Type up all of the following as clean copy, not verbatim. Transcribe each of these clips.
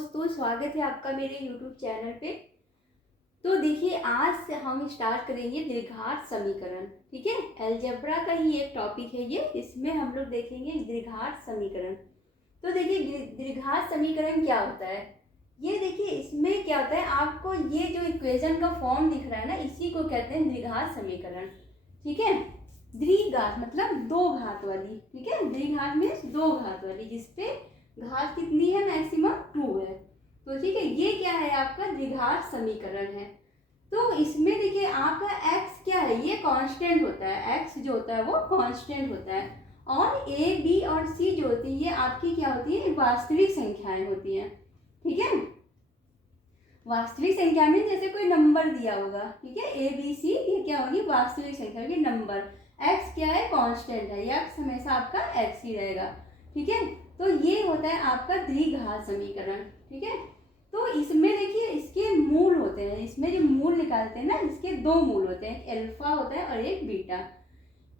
दोस्तों, स्वागत है आपका मेरे YouTube चैनल पे। तो देखिए, आज से हम स्टार्ट करेंगे द्विघात समीकरण। ठीक है, अलजेब्रा का ही एक टॉपिक है ये। इसमें हम लोग देखेंगे द्विघात समीकरण। तो देखिए, द्विघात समीकरण क्या होता है, ये देखिए इसमें क्या होता है, आपको ये जो इक्वेशन का फॉर्म दिख रहा है ना, इसी को कहते हैं द्विघात समीकरण। ठीक है, द्विघात मतलब दो घात वाली। ठीक है, द्विघात मीन्स दो घात वाली, जिसपे घात कितनी है, मैक्सिमम 2 है। तो ठीक है, ये क्या है, आपका द्विघात समीकरण है। तो इसमें देखिए आपका x क्या है, ये कांस्टेंट होता है। x जो होता है वो कांस्टेंट होता है, और a b और c जो होती है ये आपकी क्या होती है, वास्तविक संख्याएं होती हैं। ठीक है, वास्तविक संख्या में जैसे कोई नंबर दिया होगा। ठीक है, a b c ये क्या होगी, वास्तविक संख्या होगी, नंबर। x क्या है, कांस्टेंट है, x हमेशा आपका x ही रहेगा। ठीक है, तो ये होता है आपका द्विघात समीकरण। ठीक है, तो इसमें देखिए इसके मूल होते हैं, इसमें जो मूल निकालते हैं ना, इसके दो मूल होते हैं, एक अल्फा होता है और एक बीटा।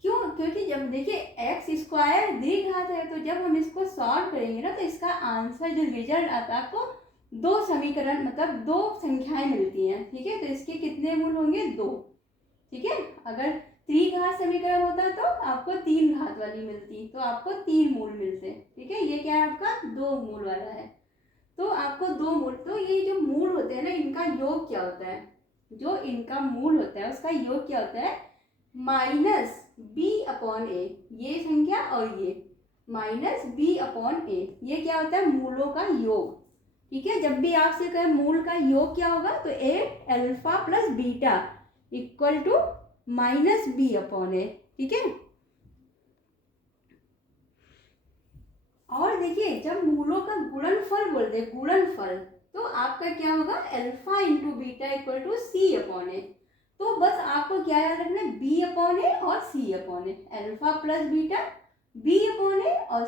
क्यों, क्योंकि जब देखिए एक्स स्क्वायर द्विघात है, तो जब हम इसको सॉल्व करेंगे ना, तो इसका आंसर जो रिजल्ट आता है आपको दो समीकरण मतलब दो संख्याएं मिलती हैं। ठीक है, तो इसके कितने मूल होंगे, दो। ठीक है, अगर त्रिघात समीकरण होता तो आपको तीन घात वाली मिलती, तो आपको तीन मूल मिलते। ठीक है, ये क्या है, आपका दो मूल वाला है। तो आपको दो मूल, तो ये जो मूल होते हैं ना, इनका योग क्या होता है, जो इनका मूल होता है उसका योग क्या होता है, माइनस बी अपॉन ए। ये संख्या और ये माइनस बी अपॉन ए, ये क्या होता है, मूलों का योग। ठीक है, जब भी आपसे कहे मूल का योग क्या होगा, तो A alpha plus beta equal to minus B upon A. ठीक है, और देखिए जब मूलों का गुणनफल बोलते हैं, गुणनफल, तो आपका क्या होगा, alpha into beta equal to C upon A. तो बस आपको क्या याद रखना है, बी अपॉन ए और C upon A, alpha plus beta B upon A और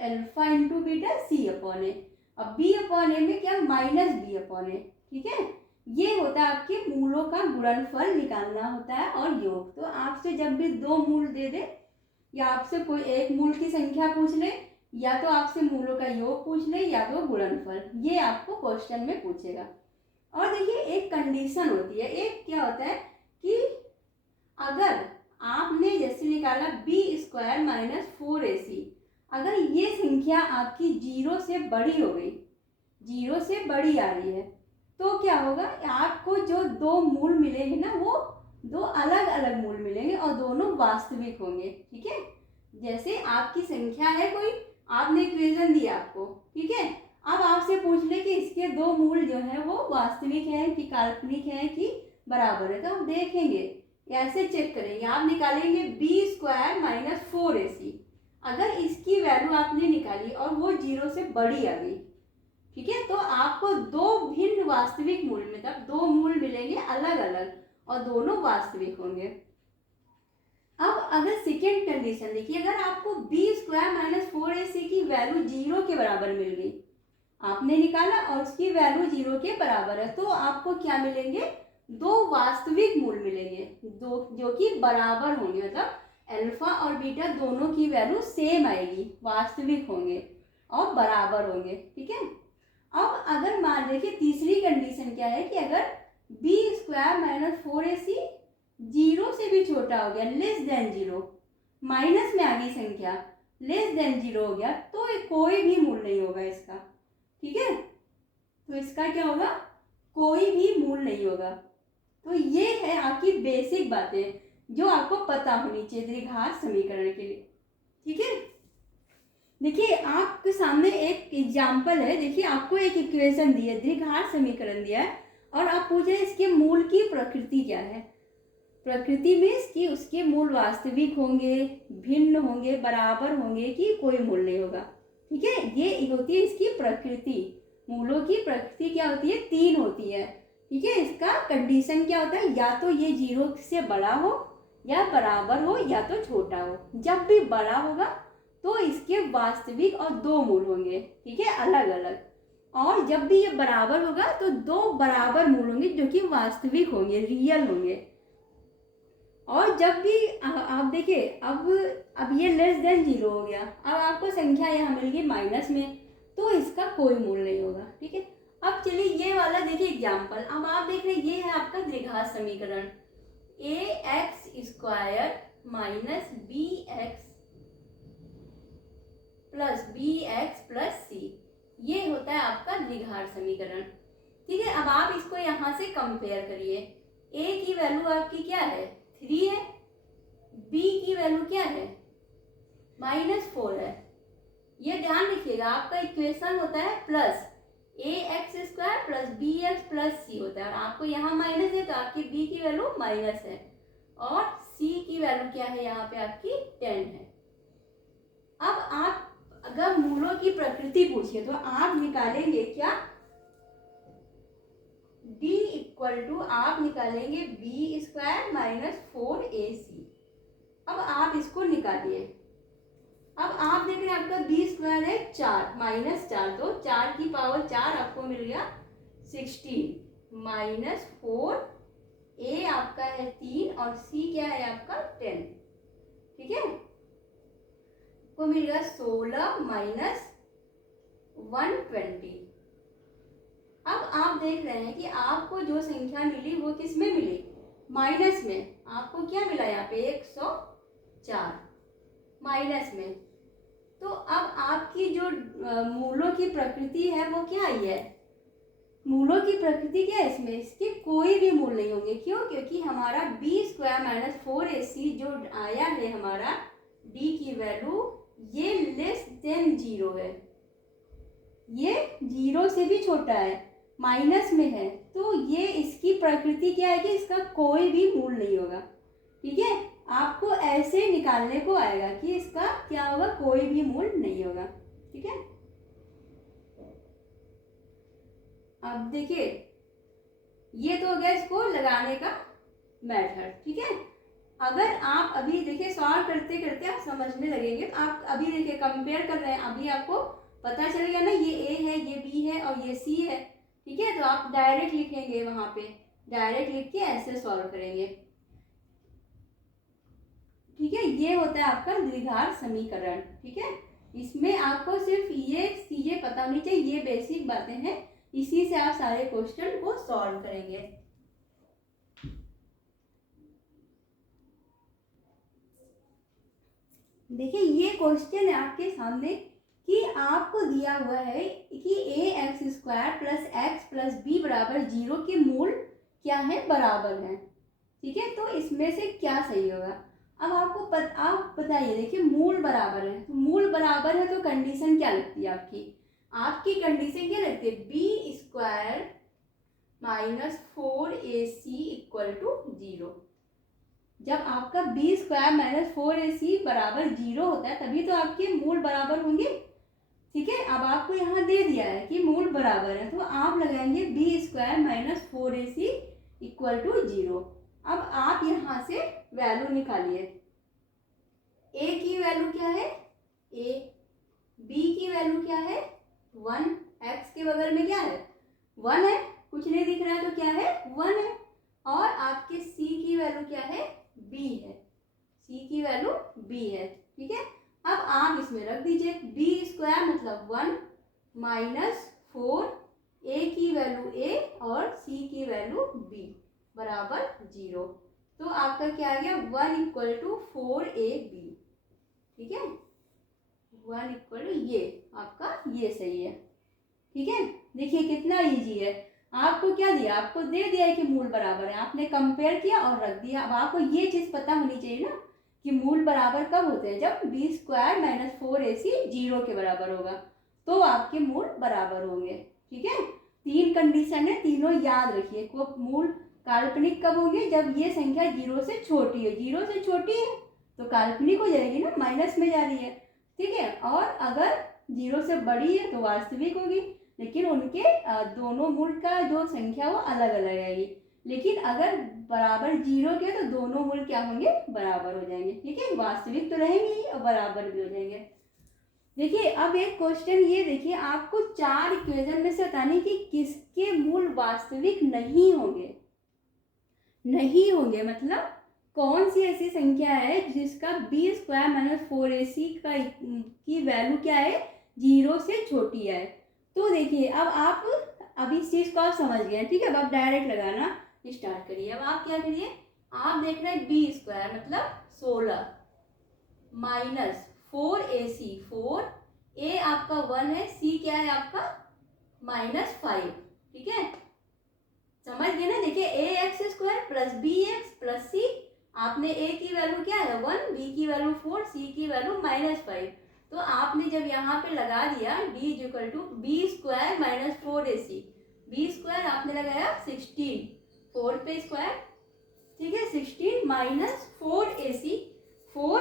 alpha into beta C upon A. अब बी अपॉन ए में क्या, माइनस बी अपॉन ए। ठीक है, ये होता है आपके मूलों का गुणनफल निकालना होता है, और योग। तो आपसे जब भी दो मूल दे दे, या आपसे कोई एक मूल की संख्या पूछ ले, या तो आपसे मूलों का योग पूछ ले, या तो गुणनफल, ये आपको क्वेश्चन में पूछेगा। और देखिए एक कंडीशन होती है, एक क्या होता है कि अगर आपने जैसे निकाला बी स्क्वायर माइनस 4ac, अगर ये संख्या आपकी जीरो से बड़ी हो गई, जीरो से बड़ी आ रही है, तो क्या होगा, आपको जो दो मूल मिलेंगे ना, वो दो अलग अलग मूल मिलेंगे और दोनों वास्तविक होंगे। ठीक है, जैसे आपकी संख्या है कोई, आपने इक्वेशन दिया आपको। ठीक है, अब आपसे पूछ ले कि इसके दो मूल जो है वो वास्तविक है कि काल्पनिक है कि बराबर है, तो आप देखेंगे, ऐसे चेक करेंगे, आप निकालेंगे बी स्क्वायर माइनस 4ac। अगर इसकी वैल्यू आपने निकाली और वो जीरो से बड़ी आ गई, ठीक है, तो आपको दो भिन्न वास्तविक मूल, मतलब दो मूल मिलेंगे अलग अलग, और दोनों वास्तविक होंगे। अब अगर सेकेंड कंडीशन देखिए, अगर आपको बी स्क्वायर माइनस 4ac की वैल्यू जीरो के बराबर मिल गई, आपने निकाला और उसकी वैल्यू जीरो के बराबर है, तो आपको क्या मिलेंगे, दो वास्तविक मूल मिलेंगे, दो जो कि बराबर होंगे, मतलब अल्फा और बीटा दोनों की वैल्यू सेम आएगी, वास्तविक होंगे और बराबर होंगे। ठीक है, अब अगर मान देखिए तीसरी कंडीशन क्या है कि अगर B square minus 4ac zero से भी छोटा हो गया, लेस देन जीरो, माइनस में आ गई संख्या, लेस देन जीरो हो गया, तो कोई भी मूल नहीं होगा इसका। ठीक है, तो इसका क्या होगा, कोई भी मूल नहीं होगा। तो ये है आपकी बेसिक बातें जो आपको पता होनी चाहिए द्विघात समीकरण के लिए। ठीक है, देखिए आपके सामने एक एग्जाम्पल है, देखिए आपको एक इक्वेशन दी है, द्विघात समीकरण दिया है, और आप पूछ रहे हैं इसके मूल की प्रकृति क्या है। प्रकृति मीन्स कि उसके मूल वास्तविक होंगे, भिन्न होंगे, बराबर होंगे, कि कोई मूल नहीं होगा। ठीक है, ये होती है इसकी प्रकृति। मूलों की प्रकृति क्या होती है, तीन होती है। ठीक है, इसका कंडीशन क्या होता है, या तो ये जीरो से बड़ा हो, या बराबर हो, या तो छोटा हो। जब भी बड़ा होगा तो इसके वास्तविक और दो मूल होंगे। ठीक है, अलग अलग। और जब भी ये बराबर होगा तो दो बराबर मूल होंगे जो कि वास्तविक होंगे, रियल होंगे। और जब भी आप देखिए, अब ये लेस देन जीरो हो गया, अब आपको संख्या यहाँ मिल गई माइनस में, तो इसका कोई मूल नहीं होगा। ठीक है, अब चलिए ये वाला देखिए एग्जाम्पल। अब आप देख रहे हैं ये है आपका द्विघात समीकरण ax² minus bx plus bx plus c, ये होता है आपका द्विघात समीकरण। ठीक है, अब आप इसको यहां से कंपेयर करिए। a की वैल्यू आपकी क्या है 3 है, b की वैल्यू क्या है -4 है। ये ध्यान रखिएगा, आपका इक्वेशन होता है plus ax² plus bx plus c होता है, और आपको यहाँ माइनस है तो आपकी b की वैल्यू माइनस है और c की वैल्यू क्या है यहाँ पे आपकी 10 है। अब आप अगर मूलों की प्रकृति पूछिए तो आप निकालेंगे क्या d इक्वल टू आप निकालेंगे b² माइनस 4ac। अब आप इसको निकालिए। अब आप देख रहे हैं आपका b² है 4 माइनस 4, तो 4 की पावर 4 आपको मिल गया 16 माइनस 4, a आपका है 3 और c क्या है आपका 10। ठीक है, आपको मिल गया 16 माइनस 120। अब आप देख रहे हैं कि आपको जो संख्या मिली वो किस में मिली माइनस में। आपको क्या मिला यहाँ पे 104 माइनस में। तो अब आपकी जो मूलों की प्रकृति है वो क्या आई है, मूलों की प्रकृति क्या है इसमें, इसके कोई भी मूल नहीं होंगे। क्यों, क्योंकि हमारा b² माइनस 4ac जो आया है हमारा d की वैल्यू ये लेस देन 0 है, ये 0 से भी छोटा है, माइनस में है, तो ये इसकी प्रकृति क्या है कि इसका कोई भी मूल नहीं होगा। ठीक है, आपको ऐसे निकालने को आएगा कि इसका क्या होगा, कोई भी मूल नहीं होगा। ठीक है, अब देखिए ये तो हो गया इसको लगाने का मेथड। ठीक है, अगर आप अभी देखिए सॉल्व करते करते आप समझने लगेंगे, तो आप अभी देखिए कंपेयर कर रहे हैं, अभी आपको पता चलेगा ना ये a है, ये b है और ये c है। ठीक है, तो आप डायरेक्ट लिखेंगे, वहां पे डायरेक्ट लिख के ऐसे सॉल्व करेंगे। ठीक है, ये होता है आपका द्विघात समीकरण। ठीक है, इसमें आपको सिर्फ ये चीजें पता होनी चाहिए, ये बेसिक बातें हैं, इसी से आप सारे क्वेश्चन को सॉल्व करेंगे। देखिए ये क्वेश्चन है आपके सामने कि आपको दिया हुआ है कि ax² plus x plus b बराबर 0 के मूल क्या है, बराबर है। ठीक है, तो इसमें से क्या सही होगा। अब आपको आप बताइए, देखिए मूल बराबर है, तो मूल बराबर है तो कंडीशन क्या लगती है आपकी कंडीशन क्या लगती है b² minus 4ac equal to 0। जब आपका b² माइनस 4ac बराबर 0 होता है तभी तो आपके मूल बराबर होंगे। ठीक है, अब आपको यहाँ दे दिया है कि मूल बराबर है, तो आप लगाएंगे b² minus 4ac equal to 0। अब आप यहाँ से वैल्यू निकालिए, a की वैल्यू क्या है a, b की वैल्यू क्या है 1, x के बगल में क्या है 1 है, कुछ नहीं दिख रहा है तो क्या है 1 है, और आपके c की वैल्यू क्या है b है, c की वैल्यू b है। ठीक है, अब आप इसमें रख दीजिए b² मतलब 1 माइनस 4, a की वैल्यू a और c की वैल्यू b बराबर 0। तो आपका क्या आ गया 1 इक्वल टू 4ab। ठीक है, 1 इक्वल टू ये आपका ये सही है। ठीक है, देखिए कितना इजी है। आपको क्या दिया, आपको दे दिया है कि मूल बराबर है, आपने कंपेयर किया और रख दिया। अब आपको ये चीज पता होनी चाहिए ना कि मूल बराबर कब होते हैं, जब b² माइनस 4ac 0 के बराबर होगा तो आपके मूल बराबर होंगे। ठीक है, 3 कंडीशन है, तीनों याद रखिए। को मूल काल्पनिक कब होंगे, जब ये संख्या 0 से छोटी है, 0 से छोटी है तो काल्पनिक हो जाएगी ना, माइनस में जा रही है। ठीक है, और अगर 0 से बड़ी है तो वास्तविक होगी, लेकिन उनके दोनों मूल का जो संख्या वो अलग अलग आएगी। लेकिन अगर बराबर 0 के तो दोनों मूल क्या होंगे, बराबर हो जाएंगे। ठीक है, वास्तविक तो रहेंगे ही और बराबर भी हो जाएंगे। देखिए अब एक क्वेश्चन ये देखिए, आपको 4 इक्वेशन में से बताने कि किसके मूल वास्तविक नहीं होंगे। नहीं होंगे मतलब कौन सी ऐसी संख्या है जिसका b² माइनस 4ac की वैल्यू क्या है 0 से छोटी है। तो देखिए अब आप अभी इस चीज़ को आप समझ गए, ठीक है। अब आप डायरेक्ट लगाना स्टार्ट करिए। अब आप क्या करिए, आप देख रहे हैं बी स्क्वायर मतलब 16 माइनस 4ac, 4 ए आपका 1 है, सी क्या है आपका -5, ठीक है। समझ गए ना। देखिए A x square plus B x plus C, आपने ए की वैल्यू क्या है 1, बी की वैल्यू 4, सी की वैल्यू -5। तो आपने जब यहाँ पे लगा दिया d equal to b square -4ac, b square आपने लगाया 16, 4 पे स्क्वायर, ठीक है, 16 -4ac, 4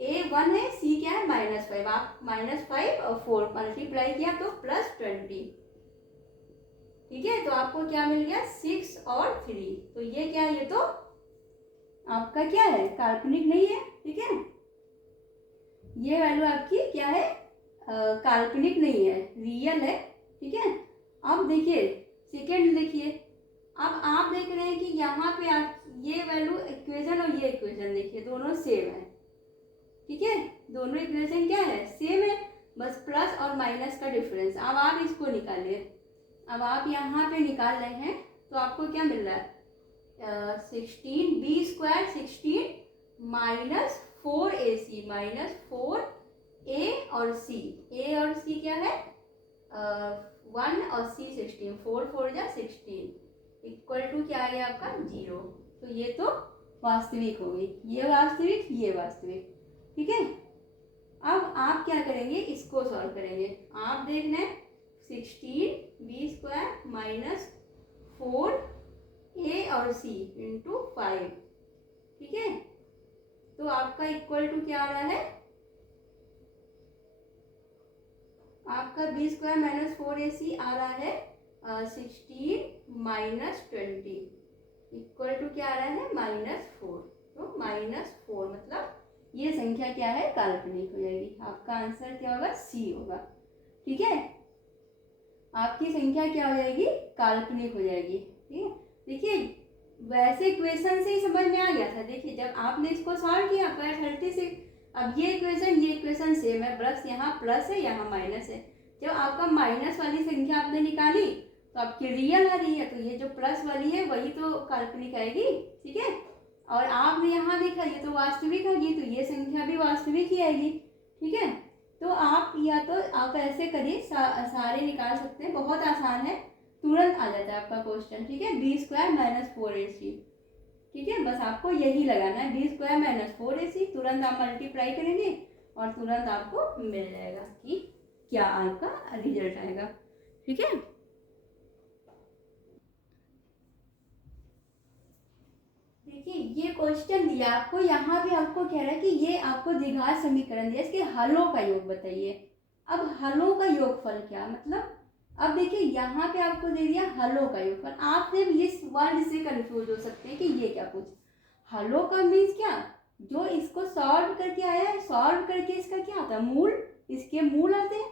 ए 1 है, सी क्या है -5, आप -5 और 4 मल्टीप्लाई किया तो +20, ठीक है। तो आपको क्या मिल गया 6 और 3, तो ये क्या है, ये तो आपका क्या है काल्पनिक नहीं है, ठीक है। ये वैल्यू आपकी क्या है काल्पनिक नहीं है, रियल है, ठीक है। अब देखिए सेकेंड देखिए, अब आप देख रहे हैं कि यहाँ पे आप ये वैल्यू इक्वेशन और ये इक्वेशन देखिए दोनों सेम है, ठीक है। दोनों इक्वेशन क्या है सेम है, बस प्लस और माइनस का डिफरेंस। अब आप इसको निकालिए, अब आप यहाँ पे निकाल रहे हैं तो आपको क्या मिल रहा है 16 बी स्क्वायर 16 -4ac -4 ए और सी, ए और सी क्या है 1 और सी 16, 4 4 जा 16 इक्वल टू क्या है आपका 0। तो ये तो वास्तविक हो गई, ये वास्तविक ये वास्तविक, ठीक है। अब आप क्या करेंगे, इसको सॉल्व करेंगे। आप देखना है 16 बी स्क्वायर -4 ए और सी इंटू 5, ठीक है। तो आपका इक्वल टू क्या आ रहा है, आपका बी स्क्वायर -4ac आ रहा है 16 -20 इक्वल टू क्या आ रहा है -4। तो -4 मतलब ये संख्या क्या है काल्पनिक हो जाएगी। आपका आंसर क्या होगा सी होगा, ठीक है। आपकी संख्या क्या हो जाएगी काल्पनिक हो जाएगी, ठीक है। देखिए वैसे इक्वेशन से ही समझ में आ गया था। देखिए जब आपने इसको सॉल्व किया पर 36, अब ये इक्वेशन सेम है, बस यहाँ प्लस है यहाँ माइनस है। जब आपका माइनस वाली संख्या आपने निकाली तो आपकी रियल आ रही है, तो ये जो प्लस वाली है वही तो काल्पनिक आएगी, ठीक है। और आपने यहाँ देखा ये तो वास्तविक आएगी, तो ये संख्या भी वास्तविक ही आएगी, ठीक है। तो आप या तो आप ऐसे करिए, सारे निकाल सकते हैं, बहुत आसान है, तुरंत आ जाता है आपका क्वेश्चन, ठीक है। बी स्क्वायर -4ac, ठीक है, बस आपको यही लगाना है बी स्क्वायर -4ac, तुरंत आप मल्टीप्लाई करेंगे और तुरंत आपको मिल जाएगा कि क्या आपका रिजल्ट आएगा, ठीक है। देखिए ये क्वेश्चन दिया आपको, यहाँ पे आपको कह रहा है कि ये आपको द्विघात समीकरण दिया, इसके हलों का योग बताइए। अब हलों का योगफल क्या मतलब, अब देखिए यहाँ पे आपको दे दिया हलों का योगफल, आप सिर्फ इस वर्ड से कंफ्यूज हो सकते हैं कि ये क्या कुछ हलों का मीन्स क्या, जो इसको सॉल्व करके आया है, सॉल्व करके इसका क्या आता है मूल, इसके मूल आते हैं,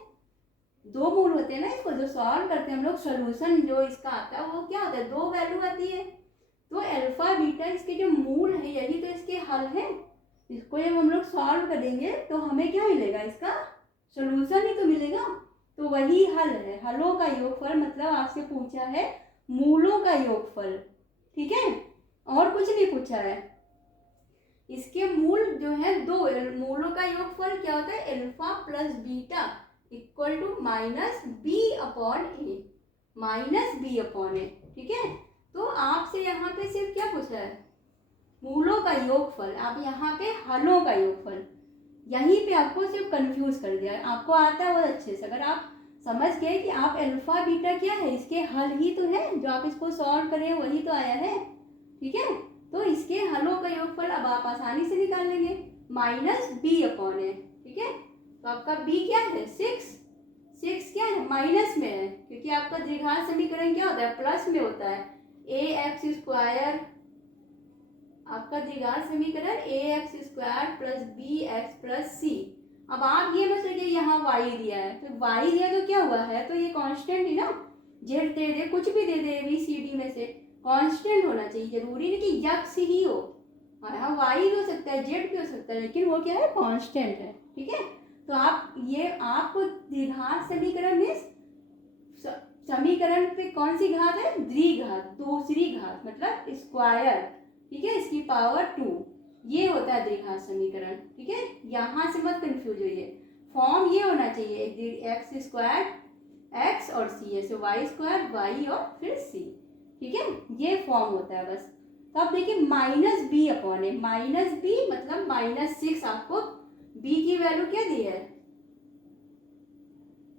2 मूल होते हैं ना इसको जो सॉल्व करते हैं हम लोग, सोल्यूशन जो इसका आता है वो क्या होता है 2 वैल्यू आती है। तो अल्फा बीटा इसके जो मूल है यही तो इसके हल है, इसको जब हम लोग सॉल्व करेंगे तो हमें क्या मिलेगा, इसका सोल्यूशन ही तो मिलेगा। तो वही हल है, हलों का योगफल मतलब आपसे पूछा है मूलों का योगफल, ठीक है, और कुछ नहीं पूछा है। इसके मूल जो है 2, मूलों का योगफल क्या होता है alpha plus beta equal to -b/a, ठीक है। तो आपसे यहाँ पे सिर्फ क्या पूछा है मूलों का योगफल, आप यहाँ पे हलों का योगफल, यहीं पे आपको सिर्फ कंफ्यूज कर दिया। आपको आता है वो अच्छे से, अगर आप समझ गए कि आप अल्फा बीटा क्या है इसके हल ही तो है, जो आप इसको सॉल्व करें वही तो आया है, ठीक है। तो इसके हलों का योगफल अब आप आसानी से निकाल लेंगे -b/a, ठीक है। तो आपका b क्या है 6 क्या है माइनस में है, क्योंकि आपका द्विघात समीकरण क्या होता है प्लस में होता है, ax², आपका द्विघात समीकरण ax² plus bx plus c। अब आप ये मत सोचिए यहाँ y दिया है, तो y दिया तो क्या हुआ है, तो ये कांस्टेंट ही ना, z दे दे कुछ भी दे दे ABCD में से कांस्टेंट होना चाहिए, जरूरी नहीं कि यक्स ही हो, हाँ y भी हो सकता है z भी हो सकता है, लेकिन वो क्या है कांस्टेंट है, ठीक है। तो आप ये आपको द्विघात समीकरण में समीकरण पे कौन सी घात है, द्विघात, दूसरी घात मतलब स्क्वायर, ठीक है, इसकी पावर 2, ये होता है द्विघात समीकरण, ठीक है। यहाँ से मत कंफ्यूज होइए, फॉर्म ये होना चाहिए एक्स स्क्वायर एक्स और सी, ऐसे वाई स्क्वायर वाई और फिर सी, ठीक है, ये फॉर्म होता है बस। तो आप देखिए minus B upon a, minus B मतलब -6, आपको बी की वैल्यू क्या दी है,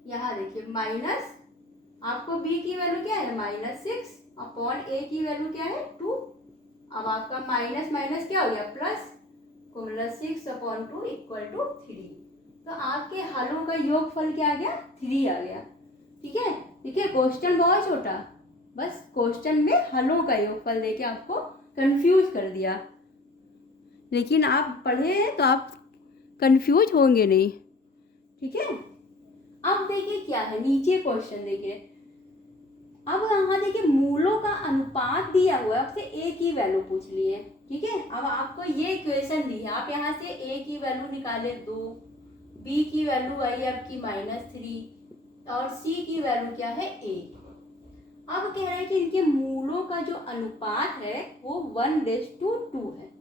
यहाँ देखिए माइनस, आपको बी की वैल्यू क्या है -6 अपॉन ए की वैल्यू क्या है 2। अब आपका माइनस माइनस क्या हो गया प्लस, को मतलब 6 अपॉन 2 इक्वल टू 3। तो आपके हलों का योगफल क्या आ गया, 3 आ गया, ठीक है। देखिए क्वेश्चन बहुत छोटा, बस क्वेश्चन में हलों का योगफल देके आपको कंफ्यूज कर दिया, लेकिन आप पढ़े हैं तो आप कंफ्यूज होंगे नहीं, ठीक है। अब देखिए क्या है, नीचे क्वेश्चन देखिए, अब यहाँ देखिए मूलों का अनुपात दिया हुआ है, आपसे ए की वैल्यू पूछ ली है, ठीक है। अब आपको ये इक्वेशन दी है, आप यहाँ से ए की वैल्यू निकाले 2, बी की वैल्यू आई आपकी -3 और सी की वैल्यू क्या है 1। अब कह रहे हैं कि इनके मूलों का जो अनुपात है वो 1:2 है।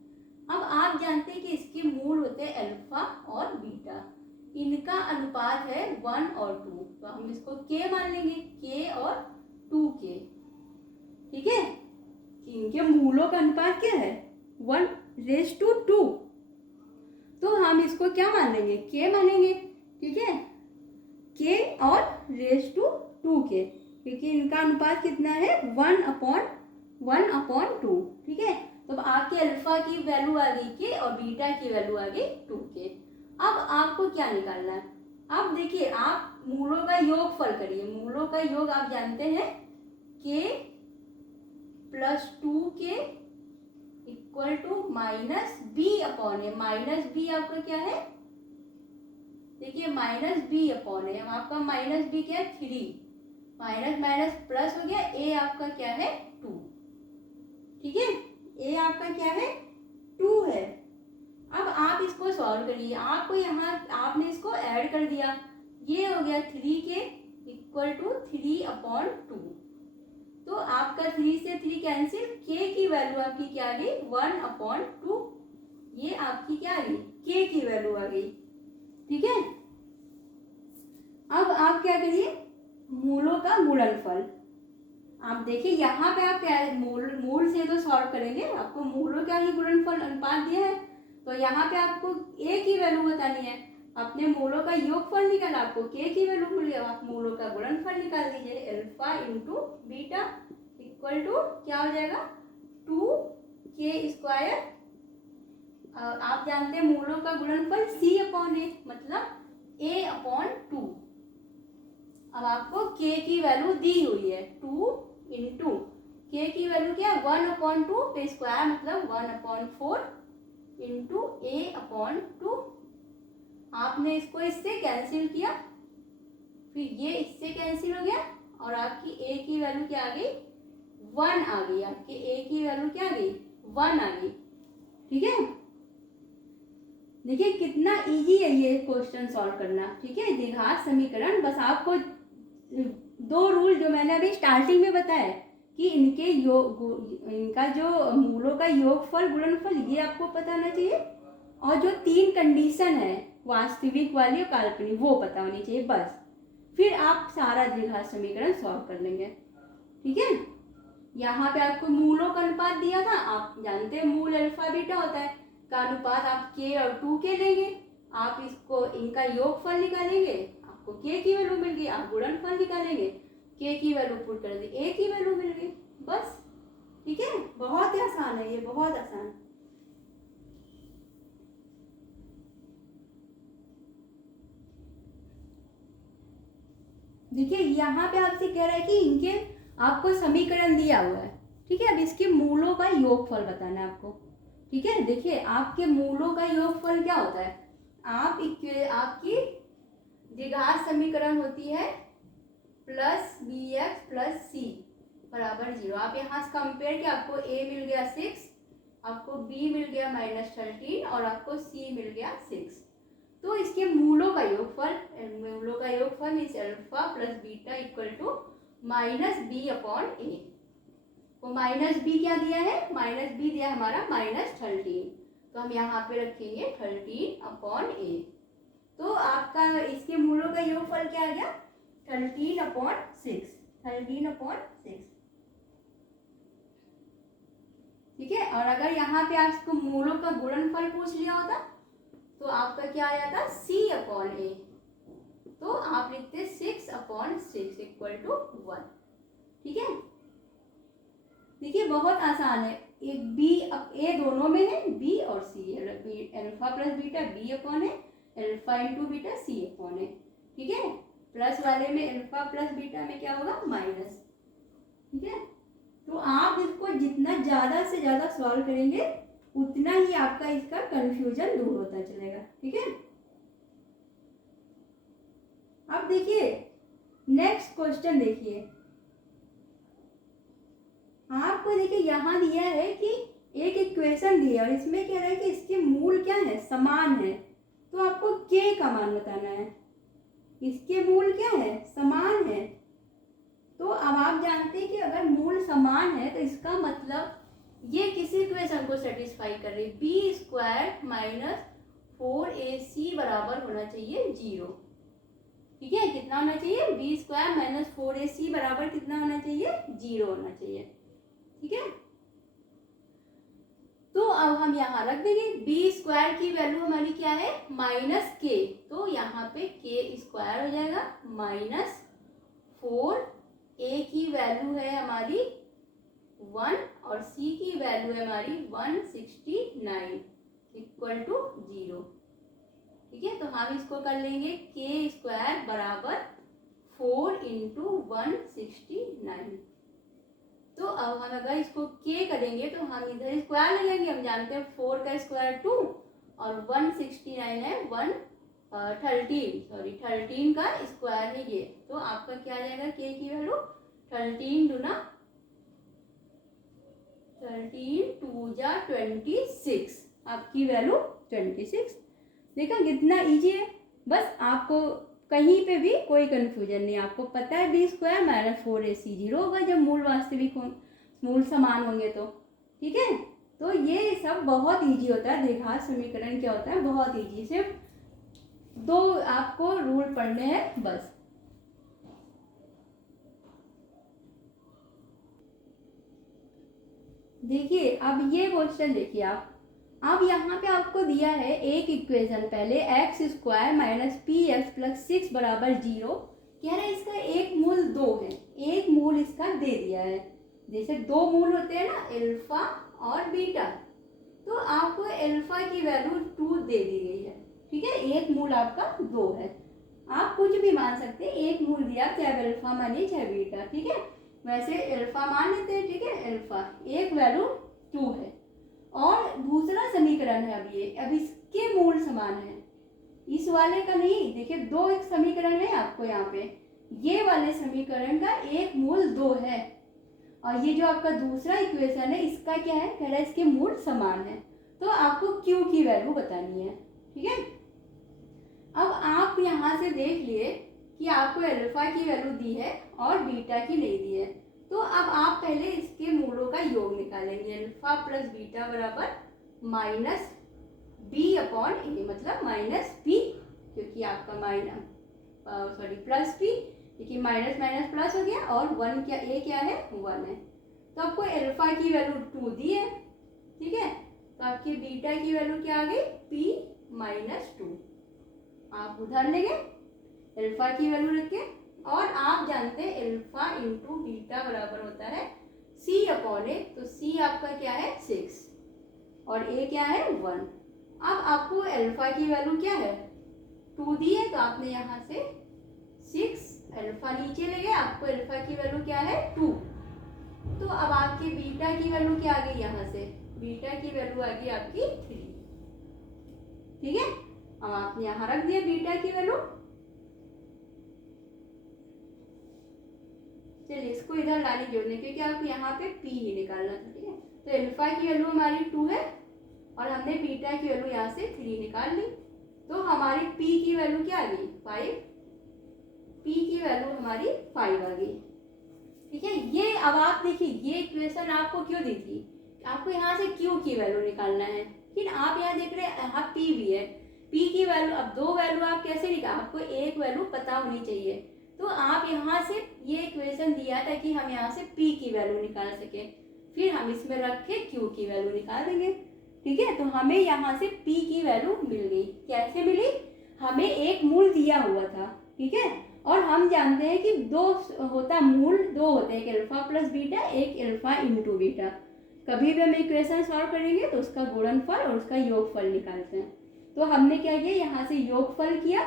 अब आप जानते हैं कि इसके मूल होते हैं अल्फा और बीटा, इनका अनुपात है 1 और 2, तो हम इसको के मान लेंगे, के और 2 के, ठीक है। इनके मूलों का अनुपात क्या है 1:2, तो हम इसको क्या मान लेंगे, के मानेंगे, ठीक है, के और (2 के, क्योंकि इनका अनुपात कितना है 1/2, ठीक है। तो आपके अल्फा की वैल्यू आ गई के और बीटा की वैल्यू आ गई 2 के। अब आपको क्या निकालना है, अब देखिए आप मूलों का योगफल करिए, मूलों का योग आप जानते हैं k plus 2k equal to minus B upon a, minus b आपका क्या है, देखिए माइनस बी अपॉन है, आपका माइनस बी क्या है 3, माइनस माइनस प्लस हो गया, ए आपका क्या है 2, ठीक है, ए आपका क्या है 2 है। अब आप इसको सॉल्व करिए, आपको यहाँ आपने इसको ऐड कर दिया, ये हो गया 3k इक्वल टू 3/2, तो आपका 3 से 3 कैंसिल, k की वैल्यू आपकी क्या आ गई 1/2, ये आपकी क्या आ गई k की वैल्यू आ गई, ठीक है। अब आप क्या करिए, मूलों का गुणनफल, आप देखिए यहाँ पे आप क्या मूल से तो सॉल्व करेंगे, आपको मूलों का ही गुणनफल अनुपात दिया है, तो यहाँ पे आपको a की वैल्यू बतानी है, अपने मूलों का योगफल निकाला, आपको k की वैल्यू मिल गया, आप मूलों का गुणनफल निकाल दीजिए, alpha into beta equal to क्या हो जाएगा 2k², आप जानते हैं मूलों का गुणनफल c/a मतलब a/2। अब आपको k की वैल्यू दी हुई है 2 इंटू k की वैल्यू क्या 1/2 पे स्क्वायर मतलब 1/4 इंटू a/2, आपने इसको इससे कैंसिल किया, फिर ये इससे कैंसिल हो गया और आपकी a की वैल्यू क्या आ गई 1 आ गई, आपकी a की वैल्यू क्या आ गई 1 आ गई, ठीक है। देखिए कितना इजी है ये क्वेश्चन सॉल्व करना, ठीक है, द्विघात समीकरण। बस आपको 2 रूल जो मैंने अभी स्टार्टिंग में बताया कि इनके इनका जो मूलों का योगफल गुणनफल ये आपको पता होना चाहिए, और जो 3 कंडीशन है वास्तविक वाली और काल्पनिक वो पता होनी चाहिए, बस फिर आप सारा द्विघात समीकरण सॉल्व कर लेंगे, ठीक है। यहाँ पे आपको मूलों का अनुपात दिया था, आप जानते हैं मूल अल्फा बीटा होता है, का अनुपात आप k और 2k लेंगे, आप इसको इनका योगफल निकालेंगे, आपको k की वैल्यू मिल गई, आप गुणनफल निकालेंगे, k की वैल्यू पुट कर दी, a की वैल्यू मिल गई, बस, ठीक है। बहुत ही आसान है ये, बहुत आसान। देखिए यहाँ पे आपसे कह रहा है कि इनके आपको समीकरण दिया हुआ है, ठीक है, अब इसके मूलों का योगफल बताना है आपको, ठीक है। देखिए आपके मूलों का योगफल क्या होता है, आपकी द्विघात समीकरण होती है प्लस bx प्लस c बराबर 0। आप यहाँ से कंपेयर किया, आपको a मिल गया 6, आपको b मिल गया -13 और आपको c मिल गया 6, तो इसके मूलों का योगफल means alpha plus beta equal to minus B upon A. तो माइनस बी क्या दिया है, माइनस बी दिया हमारा -13, तो हम यहाँ पे रखेंगे 13 अपॉन ए। तो आपका इसके मूलों का योगफल क्या आ गया, 13/6, 13/6। ठीक है, और अगर यहाँ पे आपको मूलों का गुणनफल पूछ लिया होता तो आपका क्या आ जाता, c/a। तो आप लिखते 6/6 = 1। ठीक है, देखिए बहुत आसान है, एक बी ए दोनों में है, बी और C, alpha plus beta B upon है, alpha into beta C upon है। ठीक है, प्लस वाले में अल्फा प्लस बीटा में क्या होगा, माइनस। ठीक है, तो आप इसको जितना ज़्यादा से ज़्यादा सॉल्व करेंगे उतना ही आपका इसका कंफ्यूजन दूर होता चलेगा। ठीक है, अब देखिए नेक्स्ट क्वेश्चन देखिए, आपको देखिए यहाँ दिया है कि एक इक्वेशन दी है और इसमें कह रहा है कि इसके मूल क्या है, समान है। तो आपको के का मान बताना है, इसके मूल क्या है, समान है। तो अब आप जानते हैं कि अगर मूल समान है तो इसका मतलब ये किसी इक्वेशन को सेटिस्फाई कर रही है, b² - 4ac बराबर होना चाहिए 0। ठीक है, कितना होना चाहिए, b² - 4ac बराबर कितना होना चाहिए, 0 होना चाहिए। ठीक है, तो अब हम यहाँ रख देंगे b² की वैल्यू हमारी क्या है, -k, तो यहाँ पे k² हो जाएगा, -4, a की वैल्यू है हमारी 1 और c की वैल्यू है हमारी 169 = 0। ठीक है, तो हम इसको कर लेंगे k² बराबर 4 × 169। तो अब हम अगर इसको k करेंगे तो हम इधर स्क्वायर लगेंगे, हम जानते हैं 4 का स्क्वायर 2 और 169 है 13 का स्क्वायर है ये। तो आपका क्या आ जाएगा, k की वैल्यू 13 × 2 = 26, आपकी वैल्यू 26। देखा कितना इजी है, बस आपको कहीं पे भी कोई कंफ्यूजन नहीं, आपको पता है b² - 4ac 0 होगा जब मूल वास्तविक हो, मूल समान होंगे तो। ठीक है, तो ये सब बहुत इजी होता है, द्विघात समीकरण क्या होता है, बहुत इजी, सिर्फ 2 आपको रूल पढ़ने हैं बस। देखिए अब ये क्वेश्चन देखिए आप, अब यहाँ पे आपको दिया है एक इक्वेशन, पहले x² - px + 6 बराबर 0, कह रहा है इसका एक मूल 2 है, एक मूल इसका दे दिया है। जैसे 2 मूल होते हैं ना, अल्फा और बीटा, तो आपको अल्फा की वैल्यू 2 दे दी गई है। ठीक है, एक मूल आपका 2 है, आप कुछ भी मान सकते हैं, एक मूल दिया, चाहे अल्फा मानिए चाहे बीटा। ठीक है, वैसे अल्फा मान लेते हैं। ठीक है, अल्फा एक वैल्यू 2 है, और दूसरा समीकरण है अब इसके मूल समान है, इस वाले का नहीं। देखिए 2 एक समीकरण है आपको यहाँ पे, ये वाले समीकरण का एक मूल 2 है, और ये जो आपका दूसरा इक्वेशन है इसका क्या है, कह रहा है इसके मूल समान है। तो आपको क्यू की वैल्यू बतानी है। ठीक है, अब आप यहाँ से देख लिए कि आपको अल्फा की वैल्यू दी है और बीटा की नहीं दी है, तो अब आप पहले इसके मूलों का योग निकालेंगे, अल्फा प्लस बीटा बराबर -b/a, मतलब -b, क्योंकि आपका प्लस b, देखिए माइनस माइनस प्लस हो गया, और 1 क्या, a क्या है, 1 है। तो आपको अल्फा की वैल्यू 2 दी है। ठीक है, तो आपकी बीटा की वैल्यू क्या आ गई, p-2, आप उधर लेंगे अल्फा की वैल्यू रख के, और आप जानते हैं अल्फा इंटू बीटा बराबर होता है c/a, तो c आपका क्या है 6 और a क्या है 1। अब आपको अल्फा की वैल्यू क्या है 2 दी है, तो आपने यहाँ से 6 अल्फा नीचे ले गए, आपको अल्फा की वैल्यू क्या है 2। तो अब आपकी बीटा की वैल्यू क्या आ गई, यहाँ से बीटा की वैल्यू आ गई आपकी 3। ठीक है, अब आपने यहाँ रख दिया बीटा की वैल्यू। चलिए इसको इधर लाने जोड़ने, क्योंकि आपको यहाँ पे p ही निकालना था। ठीक है, तो अल्फा की वैल्यू हमारी 2 है और हमने बीटा की वैल्यू यहाँ से 3 निकाल ली, तो हमारी p की वैल्यू क्या आ गई 5, p की वैल्यू हमारी 5 आ गई। ठीक है। ये अब आप देखिए ये इक्वेशन आपको क्यों दी थी, आपको यहाँ से Q की वैल्यू निकालना है, लेकिन आप यहाँ देख रहे हैं यहाँ P भी है, P की वैल्यू, अब दो वैल्यू आप कैसे निकाल, आपको एक वैल्यू पता होनी चाहिए, तो आप यहाँ से ये इक्वेशन दिया था कि हम यहाँ से P की वैल्यू निकाल सके, फिर हम इसमें रख के Q की वैल्यू निकाल देंगे। ठीक है, तो हमें यहाँ से P की वैल्यू मिल गई। कैसे मिली, हमें एक मूल दिया हुआ था, ठीक है, और हम जानते हैं कि दो होता मूल, दो होते हैं, एक अल्फा प्लस बीटा, एक अल्फा इंटू बीटा। कभी भी हम इक्वेशन सॉल्व करेंगे तो उसका गुणनफल और उसका योगफल निकालते हैं। तो हमने क्या किया, यहाँ से योगफल किया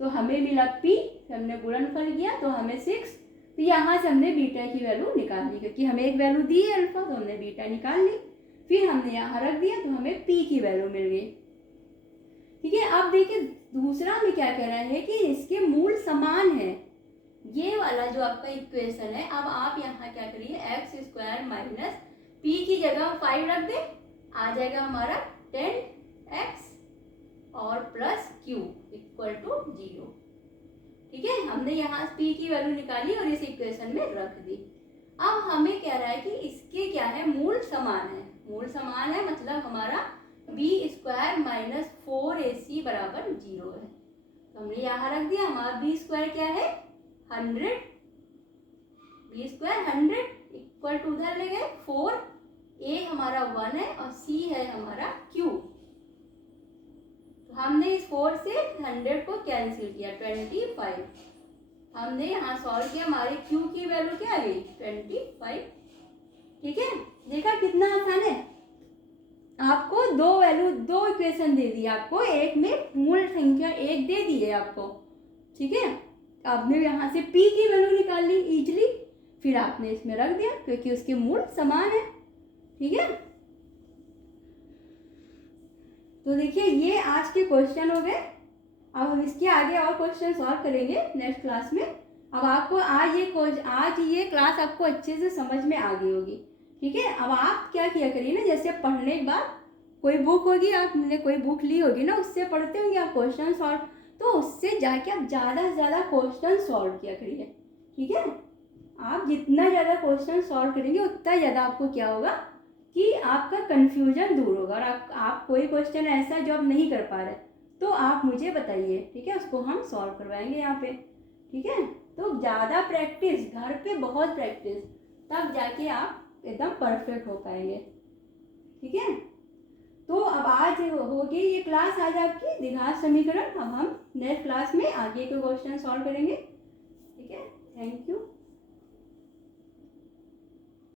तो हमें मिला P, हमने गुणनफल किया तो हमें 6, तो यहाँ से हमने बीटा की वैल्यू निकाल ली, क्योंकि हमें एक वैल्यू दी है अल्फा, तो हमने बीटा निकाल ली, फिर हमने यहाँ रख दिया तो हमें P की वैल्यू मिल गई। ठीक है, अब देखिए दूसरा में क्या कह रहा है कि इसके मूल समान है, ये वाला जो आपका इक्वेशन है। अब आप यहाँ क्या करिए, एक्स स्क्वायर माइनस P की जगह 5 रख दे, आ जाएगा हमारा 10x और प्लस Q इक्वल टू 0। ठीक है, हमने यहाँ P की वैल्यू निकाली और इस इक्वेशन में रख दी। अब हमें कह रहा है कि इसके क्या है, मूल समान है। मूल समान है मतलब हमारा बी स्क्वायर माइनस 4ac बराबर 0 है, तो हमने यहाँ रख दिया। हमारा बी स्क्वायर क्या है 100, बी स्क्वायर 100 इक्वल टू उधर ले गए 4, ए हमारा 1 है और सी है हमारा Q। तो हमने इस 4 से 100 को कैंसिल किया 25, हमने यहाँ सॉल्व किया, हमारे Q की वैल्यू क्या आ गई 25। ठीक है, देखा कितना आसान है। आपको दो वैल्यू, दो इक्वेशन दे दी आपको, एक में मूल संख्या एक दे दी है आपको। ठीक है, आपने यहाँ से P की वैल्यू निकाल ली इजीली, फिर आपने इसमें रख दिया क्योंकि उसके मूल समान है। ठीक है, तो देखिए ये आज के क्वेश्चन हो गए। अब हम इसके आगे और क्वेश्चन सॉल्व करेंगे नेक्स्ट क्लास में। अब आपको आज ये क्लास आपको अच्छे से समझ में आ गई होगी। ठीक है, अब आप क्या किया करिए ना, जैसे पढ़ने के बाद कोई बुक होगी, आपने कोई बुक ली होगी ना, उससे पढ़ते होंगे आप क्वेश्चन सॉल्व, तो उससे जाके आप ज़्यादा से ज़्यादा क्वेश्चन सॉल्व किया करिए। ठीक है, आप जितना ज़्यादा क्वेश्चन सॉल्व करेंगे उतना ज़्यादा आपको क्या होगा कि आपका कन्फ्यूजन दूर होगा, और आप कोई क्वेश्चन ऐसा जो आप नहीं कर पा रहे तो आप मुझे बताइए। ठीक है, उसको हम सॉल्व करवाएंगे यहाँ पे। ठीक है, तो ज़्यादा प्रैक्टिस, घर पे बहुत प्रैक्टिस, तब जाके आप एकदम परफेक्ट हो पाएंगे। ठीक है, तो अब आज होगी ये क्लास आज आपकी द्विघात समीकरण। अब हम नेक्स्ट क्लास में आगे के क्वेश्चन सॉल्व करेंगे। ठीक है, थैंक यू।